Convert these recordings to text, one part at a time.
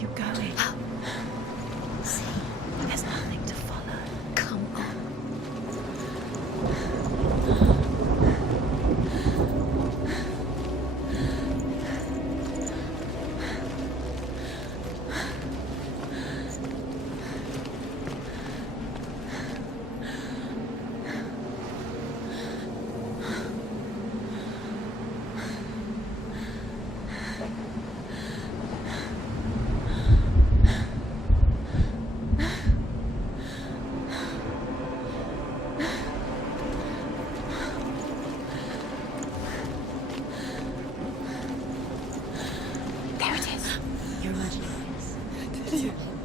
you going? See, there's nothing to follow. Come on.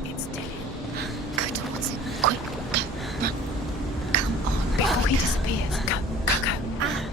It's dead. Go towards it. Quick, go, run. Come on, before he disappears. Go, go, go. Ah.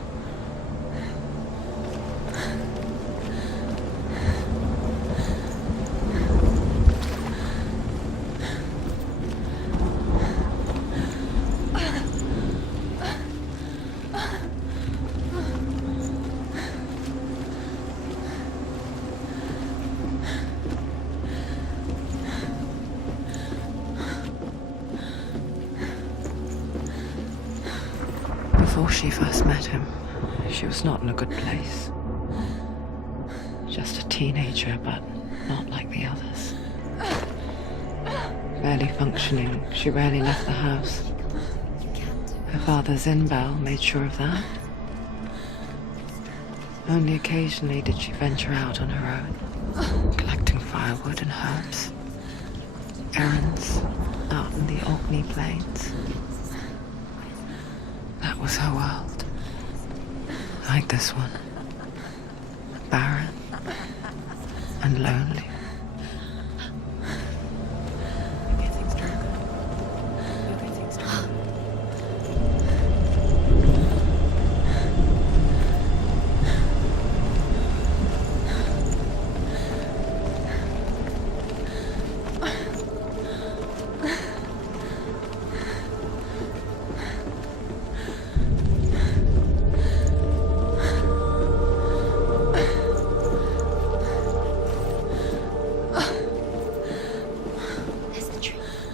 Before she first met him, she was not in a good place. Just a teenager, but not like the others. Barely functioning, she rarely left the house. Her father Zinbel made sure of that. Only occasionally did she venture out on her own, collecting firewood and herbs. Errands out in the Orkney plains. That was her world. Like this one. Barren and lonely.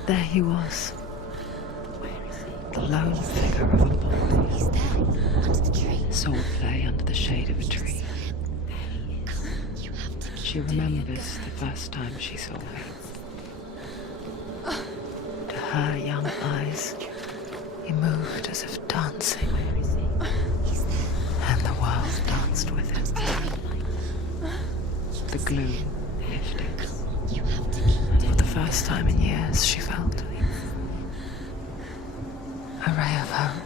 There he was. The lone figure of a boy. He's there, under the tree. Swordplay under the shade of a tree. You have to She remembers the first time she saw him. To her young eyes, he moved as if dancing. He's there. And the world danced with him. The gloom lifted. You have to keep For the first time in years, she felt a ray of hope.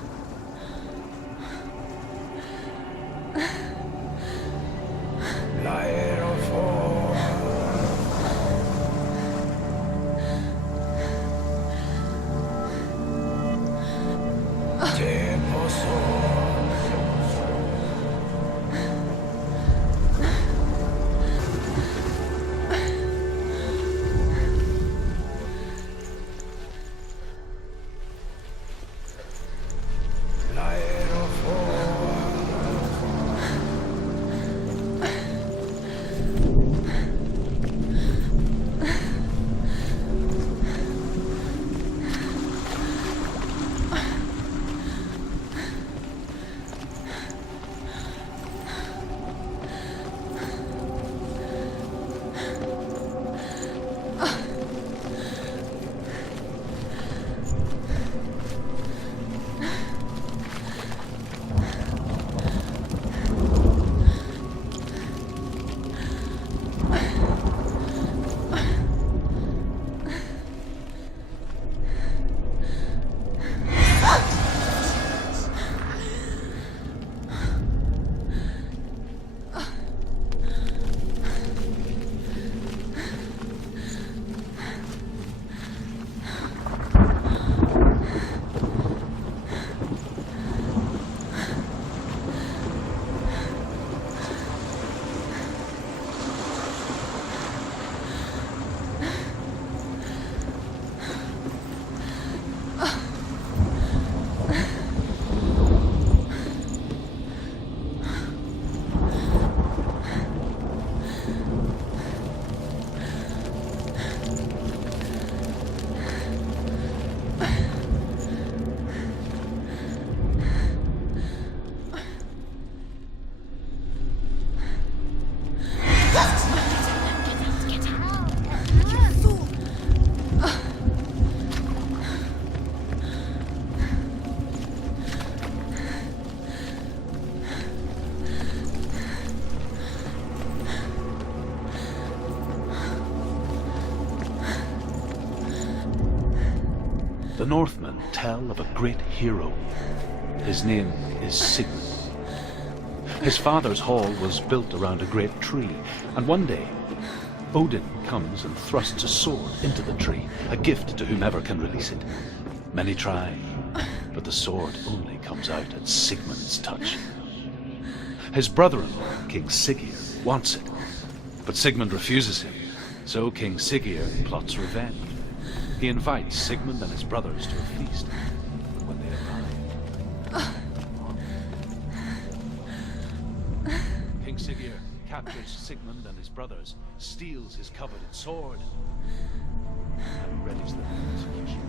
The Northmen tell of a great hero. His name is Sigmund. His father's hall was built around a great tree, and one day, Odin comes and thrusts a sword into the tree, a gift to whomever can release it. Many try, but the sword only comes out at Sigmund's touch. His brother-in-law, King Siggeir, wants it, but Sigmund refuses him, so King Siggeir plots revenge. He invites Sigmund and his brothers to a feast, but when they arrive, King Siggeir captures Sigmund and his brothers, steals his coveted sword, and readies them for execution.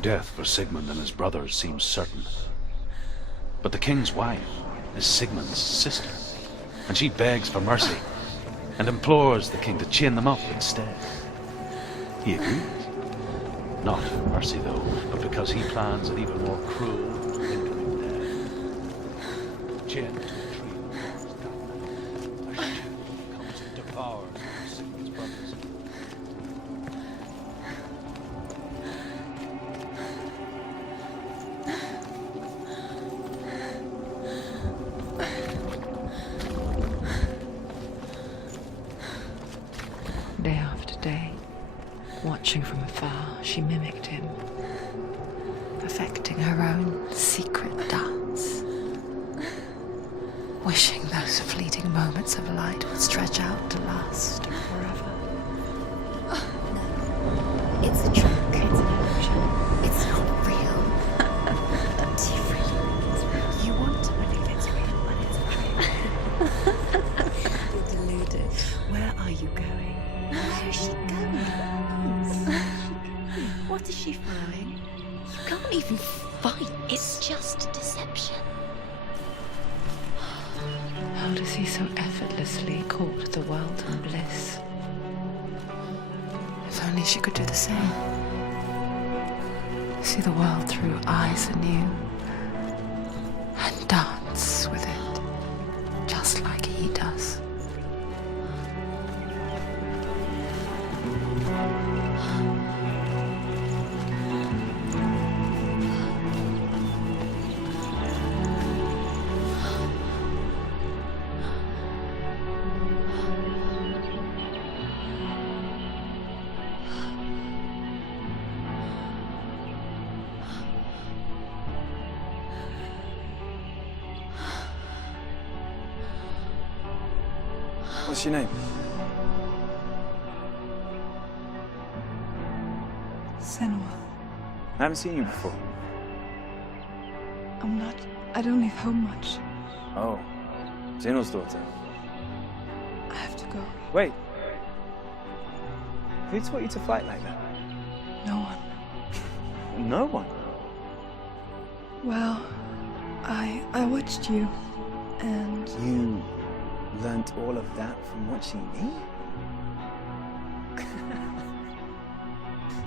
Death for Sigmund and his brothers seems certain. But the king's wife is Sigmund's sister, and she begs for mercy and implores the king to chain them up instead. He agrees. Not for mercy, though, but because he plans an even more cruel and lingering death. Chained to a tree that a shoe comes and devours Sigmund's brothers. Day after day, watching from afar, she mimicked him, perfecting her own secret dance, wishing those fleeting moments of light would stretch out to last forever. No. It's a trick. It's an illusion. It's not real. Different. It's real. You want to believe it's real, but it's a trick. You're deluded. Where are you going? Where is she going? What is she following? You can't even fight. It's just deception. How does he so effortlessly court the world and bliss? If only she could do the same. See the world through eyes anew and dance with it, just like he does. What's your name? Senua. I haven't seen you before. I don't leave home much. Oh, Zenua's daughter. I have to go. Wait. Who taught you to fight like that? No one. No one. Well, I watched you, and You learnt all of that from watching me?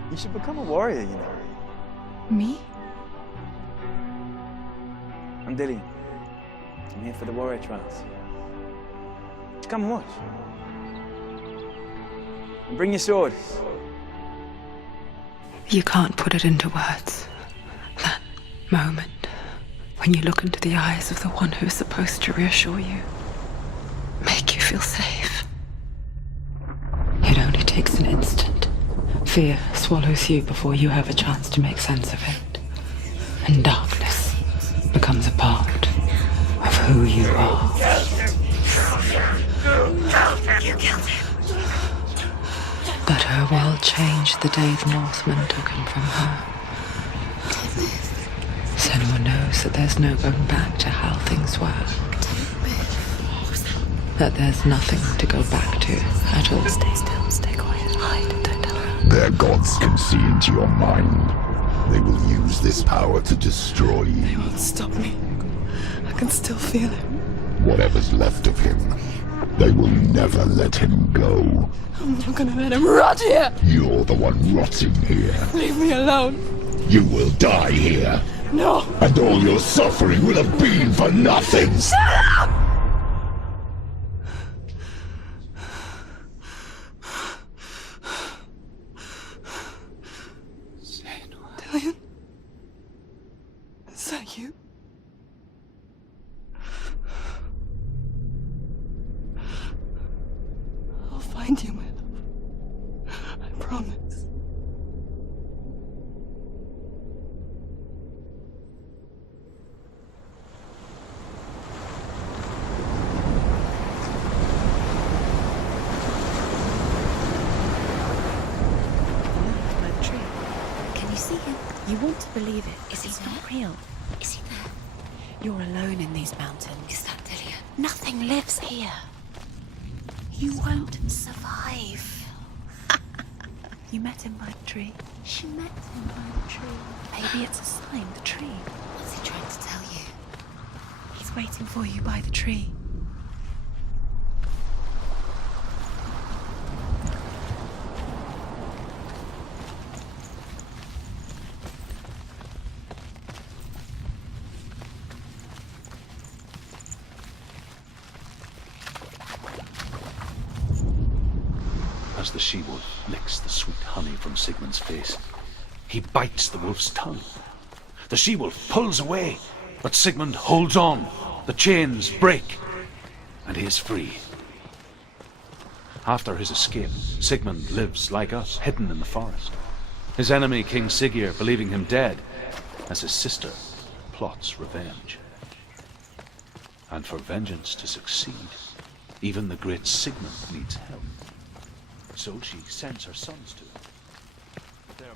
You should become a warrior, you know. me? I'm Dillian. I'm here for the warrior trials. Just come and watch. And bring your sword. You can't put it into words. That moment when you look into the eyes of the one who is supposed to reassure you, make you feel safe. It only takes an instant. Fear swallows you before you have a chance to make sense of it. And darkness becomes a part of who you are. You killed him. But her world changed the day the Northmen took him from her. Senua knows that there's no going back to how things were. That there's nothing to go back to at all. Stay still, stay quiet, hide, don't tell her. Their gods can see into your mind. They will use this power to destroy They you. won't stop me. I can still feel it. Whatever's left of him, they will never let him go. I'm not gonna let him rot here! You're the one rotting here. Leave me alone! You will die here. No! And all your suffering will have been for nothing. Shut up! Dillion? Is that you? I'll find you, my love. I promise. Can you see him? You want to believe it. Is he not real? Is he there? You're alone in these mountains. Is that Dillion? Nothing lives here. You won't survive. You met him by the tree. She met him by the tree. Maybe it's a sign, the tree. What's he trying to tell you? He's waiting for you by the tree. As the she-wolf licks the sweet honey from Sigmund's face, he bites the wolf's tongue. The she-wolf pulls away, but Sigmund holds on. The chains break, and he is free. After his escape, Sigmund lives like us, hidden in the forest. His enemy, King Siggeir, believing him dead, as his sister plots revenge. And for vengeance to succeed, even the great Sigmund needs help. So she sends her sons to him. Their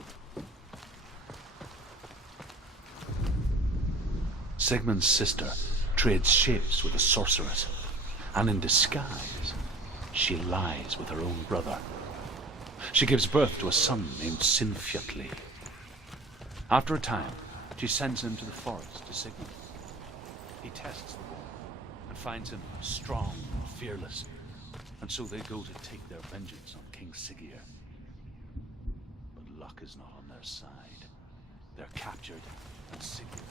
blood. Sigmund's sister trades shapes with a sorceress, and in disguise, she lies with her own brother. She gives birth to a son named Sinfjotli. After a time, she sends him to the forest to Sigmund. He tests the boy and finds him strong and fearless. And so they go to take their vengeance on King Siggeir. But luck is not on their side. They're captured, and Siggeir...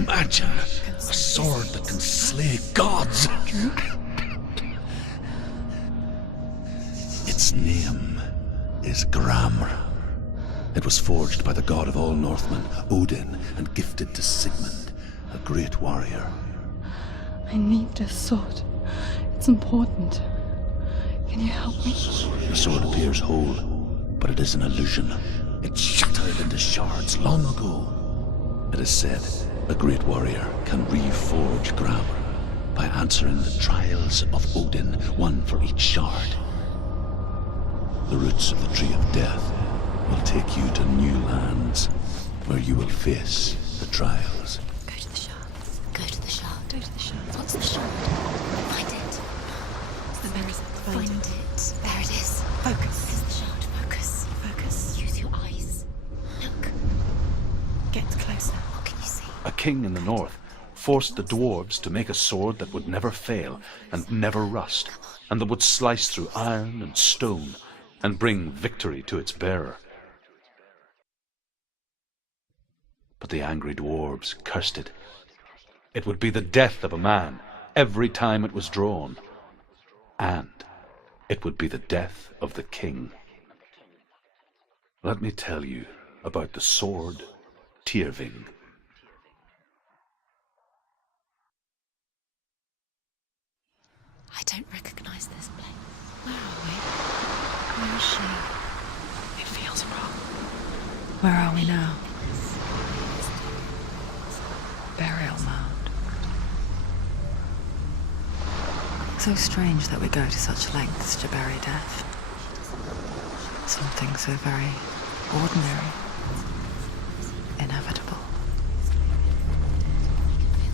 Imagine a sword that can slay gods. Its name is Gramr. It was forged by the god of all Northmen, Odin, and gifted to Sigmund, a great warrior. I need this sword. It's important. Can you help me? The sword appears whole, but it is an illusion. It shattered into shards long ago. It is said a great warrior can reforge Gramr by answering the trials of Odin, one for each shard. The roots of the Tree of Death will take you to new lands where you will face the trials. Go to the shards. Go to the shard. Go to the shard. What's the shard? Find it. Where is it? Find it. There it is. Focus. Where's the shard? Focus. Focus. Use your eyes. Look. Get closer. What can you see? A king in the north forced the dwarves to make a sword that would never fail and never rust, and that would slice through iron and stone and bring victory to its bearer. But the angry dwarves cursed it. It would be the death of a man every time it was drawn, and it would be the death of the king. Let me tell you about the sword Tyrving. I don't recognize this place. Where are we? Where is she? It feels wrong. Where are we now? Burial mound. So strange that we go to such lengths to bury death. Something so very ordinary, inevitable.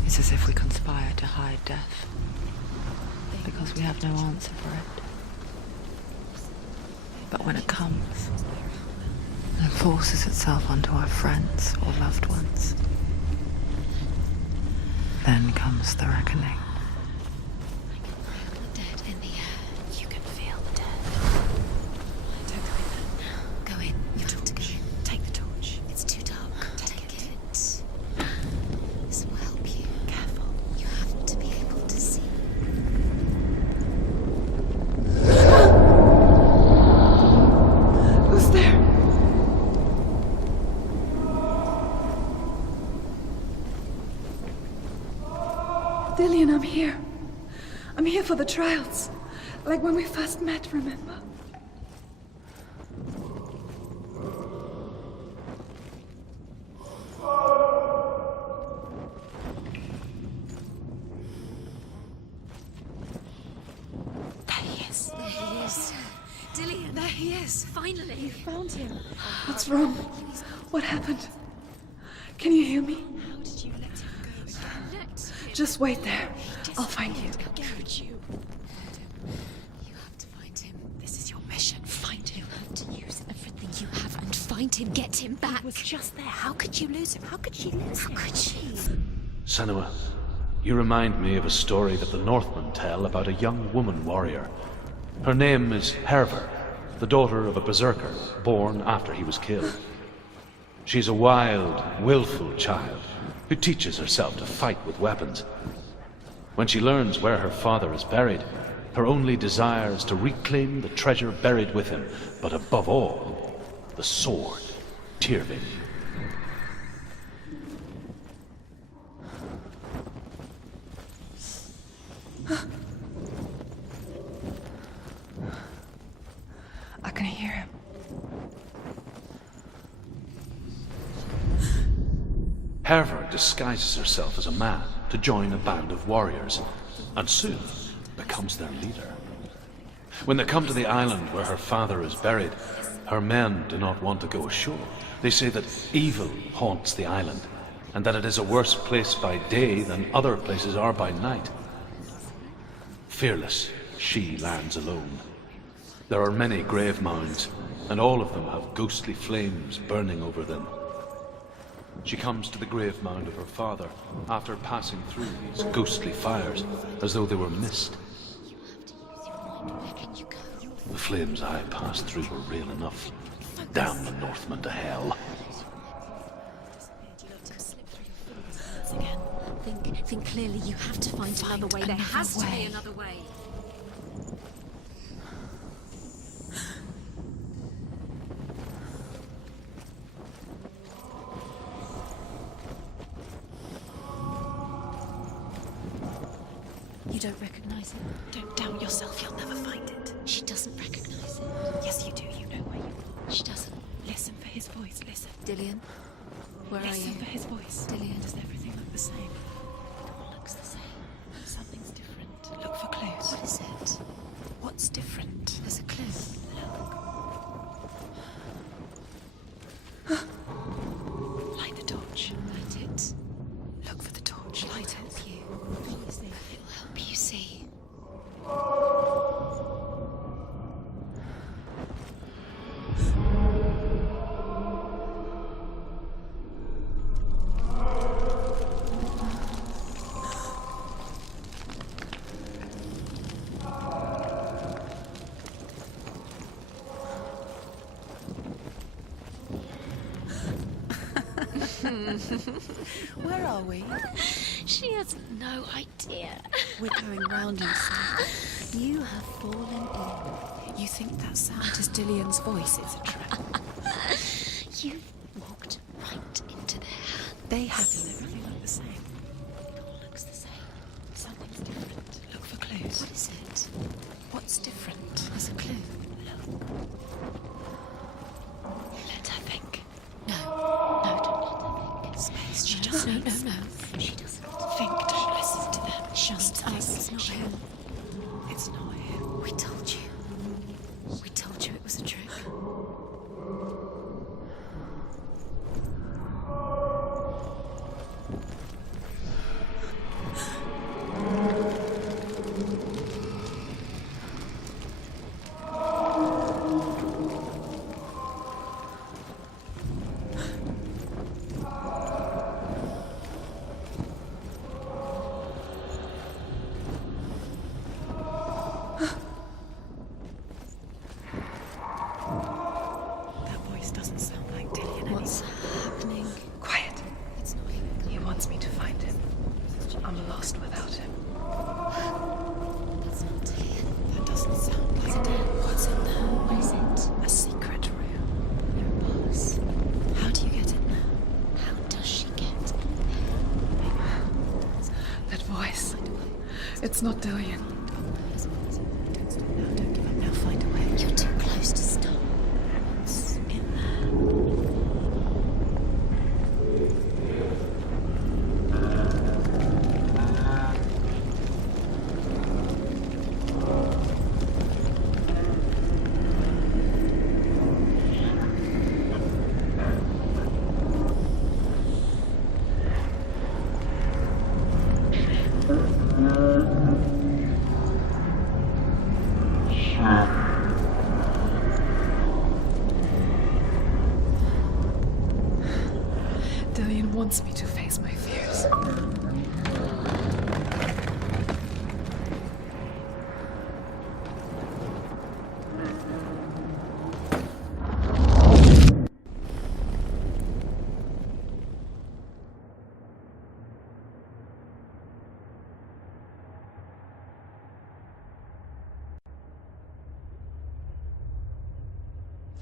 It's as if we conspire to hide death, because we have no answer for it. But when it comes, and forces itself onto our friends or loved ones, then comes the reckoning. The dead in the air. You can feel the dead. Don't go in there. Go in. You have to go in. Take the torch. It's too dark. Take it. This will help you. Careful. You have to be able to see. Who's there? Dillian, I'm here. I'm here for the trials. Like when we first met, remember? There he is. There he is. Dillian. There he is. Finally. You found him. What's wrong? What happened? Can you hear me? How did you let him go again? Let him. Just wait there. I'll find you. Could you? You have to find him. This is your mission. Find him. You have to use everything you have and find him. Get him back. He was just there. How could you lose him? How could she lose him? How could she? Senua, you remind me of a story that the Northmen tell about a young woman warrior. Her name is Hervor, the daughter of a berserker born after he was killed. She's a wild, willful child who teaches herself to fight with weapons. When she learns where her father is buried, her only desire is to reclaim the treasure buried with him, but above all, the sword, Tyrving. I can hear him. Hervor disguises herself as a man to join a band of warriors, and soon becomes their leader. When they come to the island where her father is buried, her men do not want to go ashore. They say that evil haunts the island, and that it is a worse place by day than other places are by night. Fearless, she lands alone. There are many grave mounds, and all of them have ghostly flames burning over them. She comes to the grave mound of her father after passing through these ghostly fires, as though they were mist. The flames I passed through were real enough. Damn the Northmen to hell. Again. Think clearly. You have to find another way. There has to be another way. You don't recognize it? Don't doubt yourself, you'll never find it. She doesn't recognize it. Yes, you do. You know where you are. She doesn't. Listen for his voice. Listen. Dillian, where are Listen you? for his voice. Dillian. Does everything look the same? It all looks the same. Something's different. Look for clues. What is it? What's different? There's a clue. Light the torch. Light it. Look for the torch. Light it. You. Please, it will help you see. Where are we? She has no idea. We're going round, you say. You have fallen in. You think that sound is Dillian's voice? It's a trap. You walked right into their hands. They have everything look the same. It all looks the same. Something's different. Look for clues. What is it? What's different? There's a clue. Let her think. No, don't let her think. Space. She No, just no, needs no. She doesn't. think. Don't listen to them. Just us. It's not him. It's not him. We told you. We told you it was a trick. That voice doesn't sound like Dillian What's happening? Quiet. It's not him. He wants me to find him. I'm lost without him. It's not him. That doesn't sound like Dillian. What's in there? What is it? A secret room. No box. How do you get in there? How does she get in there? That voice. It's not Dillian. Don't stop now. Don't give up now. Find a way. You're too close to stop. What's in there? Dillian wants me to face my fears.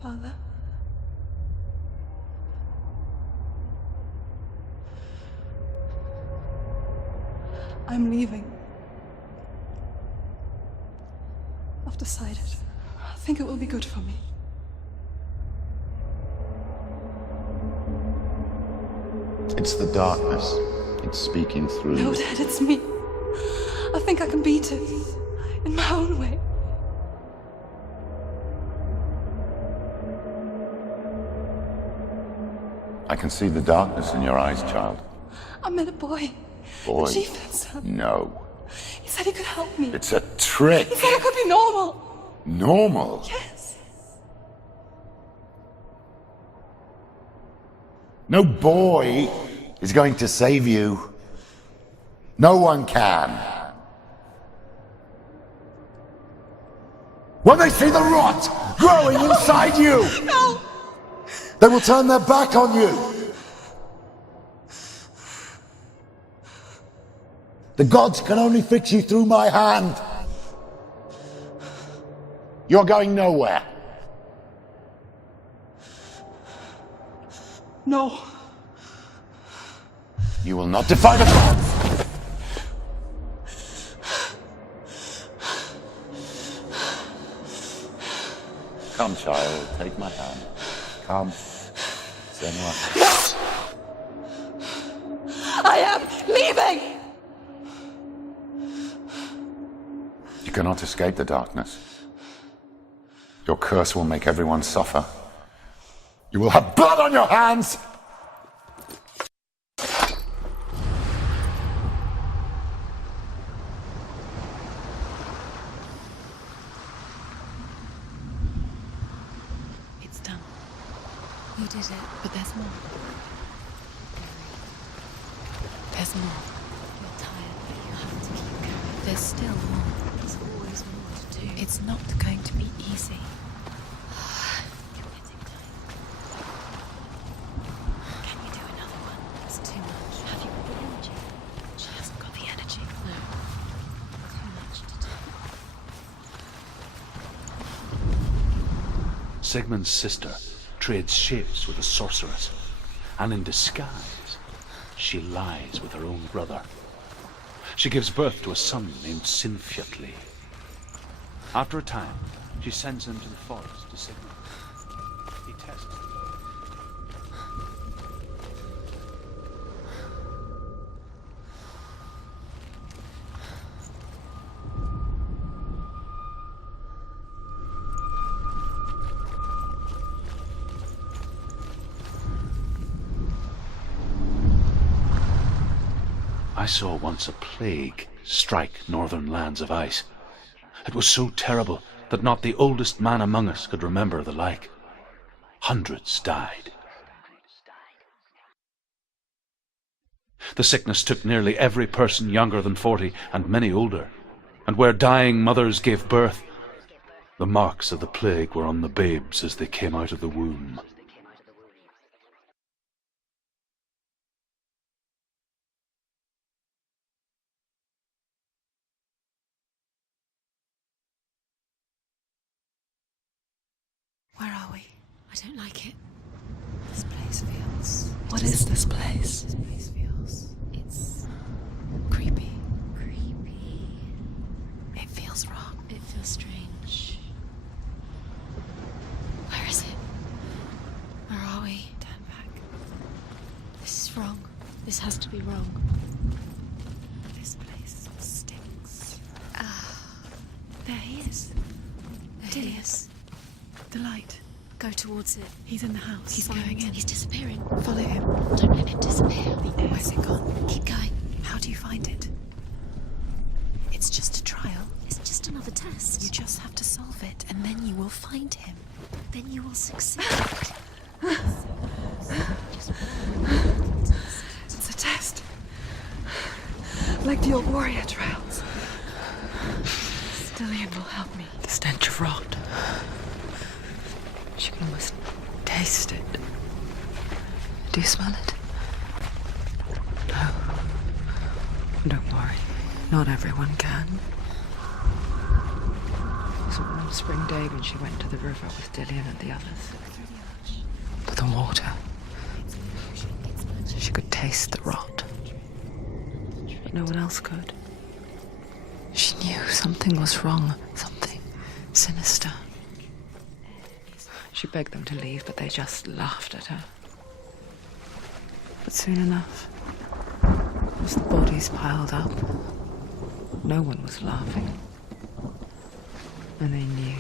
Father? I'm leaving. I've decided. I think it will be good for me. It's the darkness. It's speaking through No, you. Dad, it's me. I think I can beat it. In my own way. I can see the darkness in your eyes, child. I met a boy. Boy. The chieftain's son. No. He said he could help me. It's a trick. He said I could be normal. Normal. Yes. No boy is going to save you. No one can. When they see the rot growing inside you, No! they will turn their back on you. The gods can only fix you through my hand. You're going nowhere. No. You will not defy the gods! Come, child, take my hand. Come. Senua. I am leaving! You cannot escape the darkness. Your curse will make everyone suffer. You will have blood on your hands! It's done. You did it. But there's more. There's more. You're tired, but you have to keep going. There's still more. There's always more to do. It's not going to be easy. You're getting tired. Can you do another one? It's too much. Have you got the energy? She hasn't got the energy. No. Too much to do. Sigmund's sister trades shapes with a sorceress, and in disguise, she lies with her own brother. She gives birth to a son named Sinfjotli. After a time, she sends him to the forest to Sigmund. He tests the boy. I saw once a plague strike northern lands of ice. It was so terrible that not the oldest man among us could remember the like. Hundreds died. The sickness took nearly every person younger than 40 and many older, and where dying mothers gave birth, the marks of the plague were on the babes as they came out of the womb. Where are we? I don't like it. This place feels... What is this place? This place feels... It's... Creepy. creepy. It feels wrong. It feels strange. Where is it? Where are we? Turn back. This is wrong. This has to be wrong. This place stinks. There he is. There he is. The light. Go towards it. He's in the house. He's Find going in. He's disappearing. Follow him. Don't let him disappear. Where's it gone? Keep going. How do you find it? It's just a trial. It's just another test. You just have to solve it, and then you will find him. Then you will succeed. It's a test. Like the old warrior trials. Dillion will help me. The stench of rot. She can almost taste it. Do you smell it? No. Don't worry. Not everyone can. It was one spring day when she went to the river with Dillion and the others. For the water. She could taste the rot. But no one else could. She knew something was wrong. Something sinister. She begged them to leave, but they just laughed at her. But soon enough, as the bodies piled up, no one was laughing. And they knew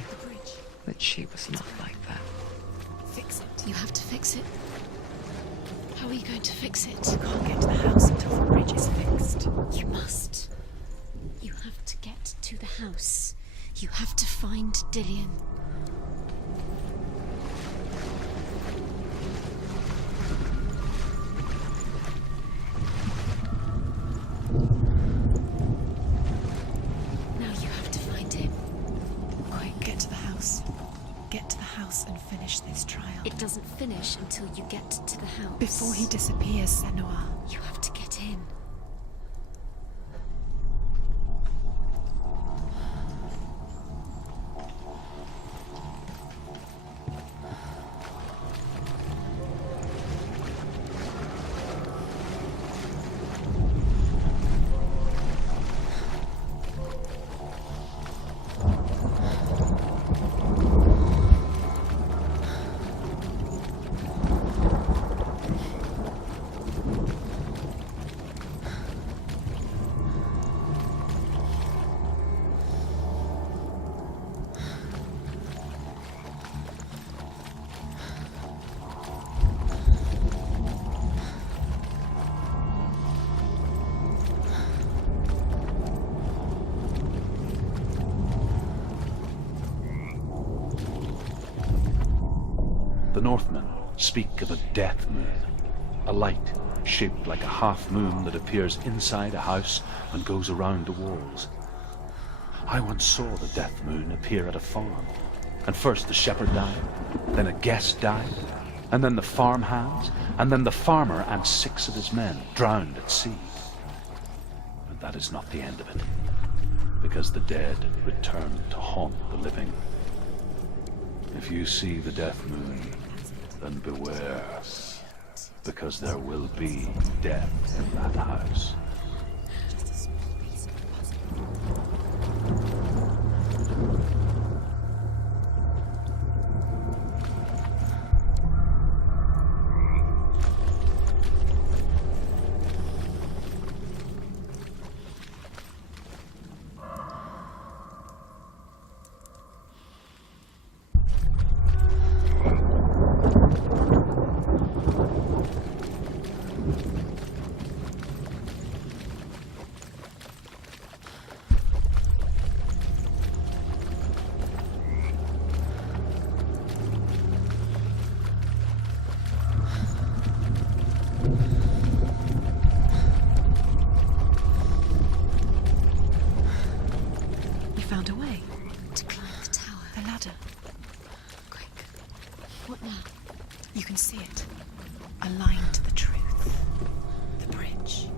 that she was not like that. Fix it. You have to fix it. How are you going to fix it? You can't get to the house until the bridge is fixed. You must. You have to get to the house. You have to find Dillion. Now you have to find him. Quick, get to the house. Get to the house and finish this trial. It doesn't finish until you get to the house. Before he disappears, Senua. You have to get in. Northmen speak of a death moon, a light shaped like a half moon that appears inside a house and goes around the walls. I once saw the death moon appear at a farm, and first the shepherd died, then a guest died, and then the farmhands, and then the farmer and 6 of his men drowned at sea. But that is not the end of it, because the dead return to haunt the living. If you see the death moon, then beware, because there will be death in that house. Found a way to climb the tower. The ladder. Quick. What now? You can see it. Aligned to the truth. The bridge.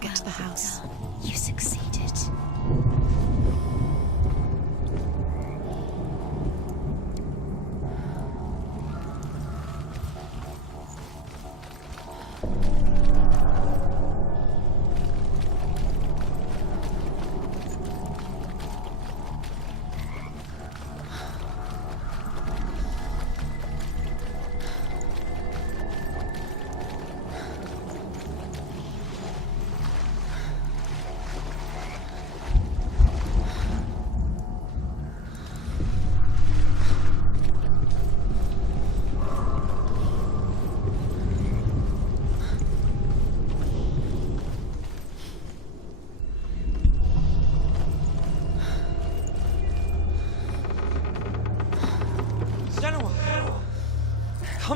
Get to the house. You succeeded.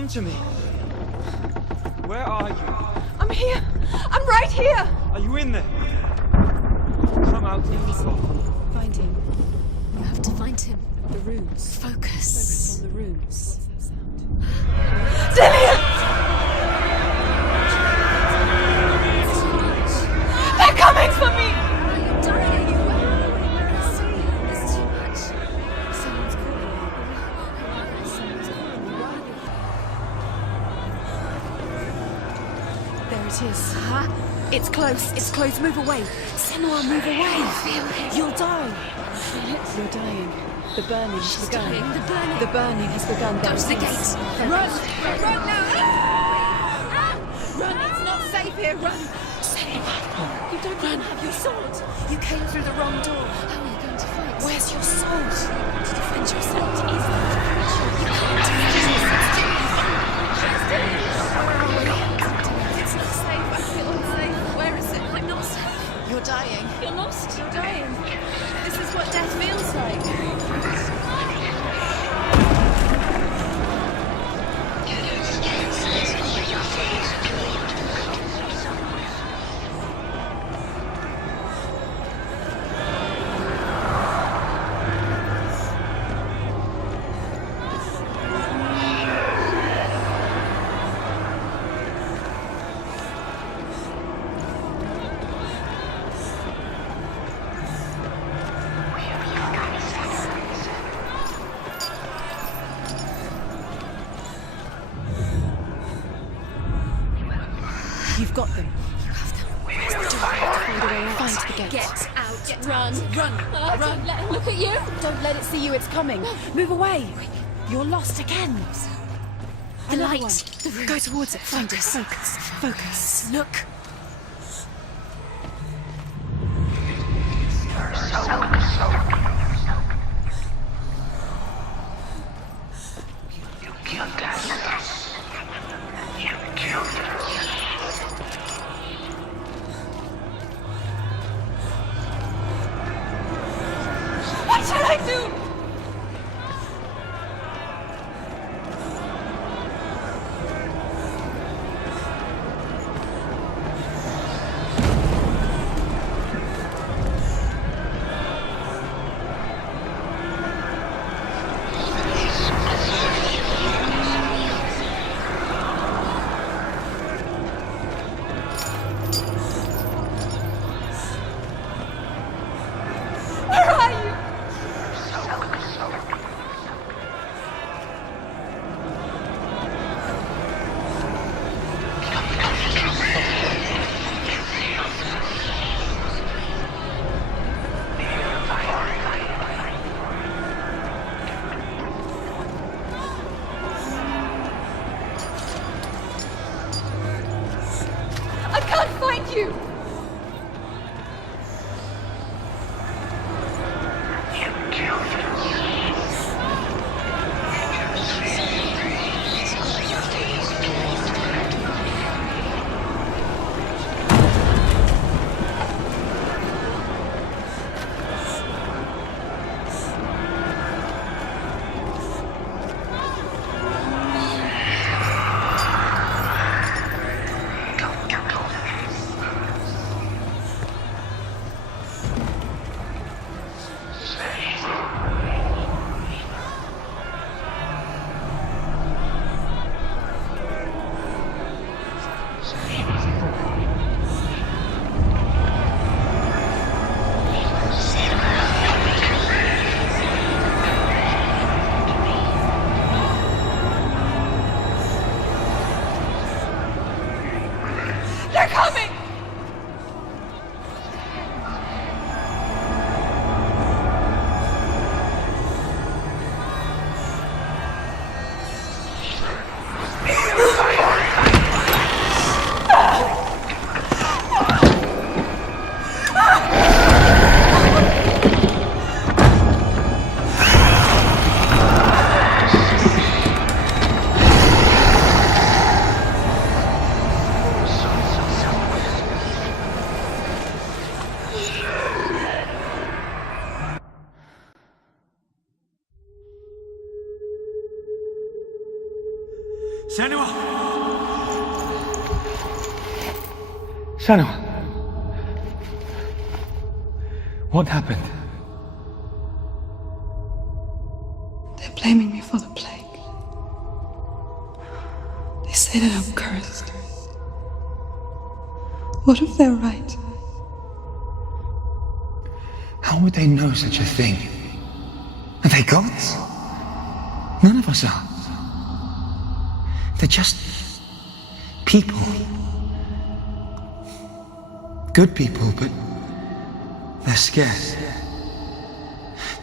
Come to me. Where are you? I'm here. I'm right here. Are you in there? Come out if you are. Find him. You have to find him. The runes. Focus. On the runes. They're coming for me! I'm dying. Where are we? There's too much. Someone's calling me. Someone's calling me. Why? There it is. Huh? It's close. It's close. Move away. Senua, move away. You'll die. You're dying. The burning has begun. dying. The burning. The burning has begun. Go to the gate. Run! Run now! Run! It's not safe here. Run! You don't even have your sword. You came through the wrong door. How are you going to fight? Where's your sword? To defend yourself? What is that? You can't defend yourself. It's not safe. I feel unsafe. Where is it? I'm not safe. You're dying. You're lost. You're dying. This is what death feels like. You've got them. You have them. Where's the door? Find a way out. Find the gate. Get out. Run. Run. Run. Run. Don't let him look at you. Don't let it see you. It's coming. Move away. You're lost again. The Another light. one. The room. Go towards it. Find it. Focus. Focus. Look. What shall I do? Where are you? I can't find you! They're coming! Senua. What happened? They're blaming me for the plague. They say that I'm cursed. What if they're right? How would they know such a thing? Are they gods? None of us are. They're just people. Good people, but they're scared.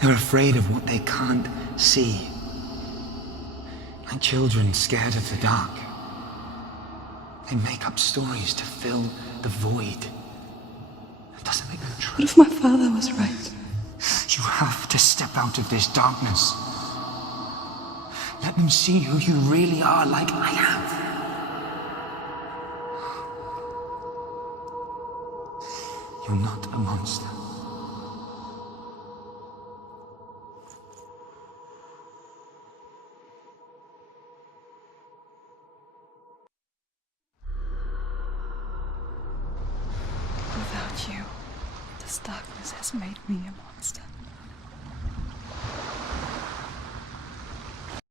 They're afraid of what they can't see. Like children scared of the dark. They make up stories to fill the void. That doesn't make them true. What if my father was right? You have to step out of this darkness. Let them see who you really are, like I have. You're not a monster. Without you, this darkness has made me a monster.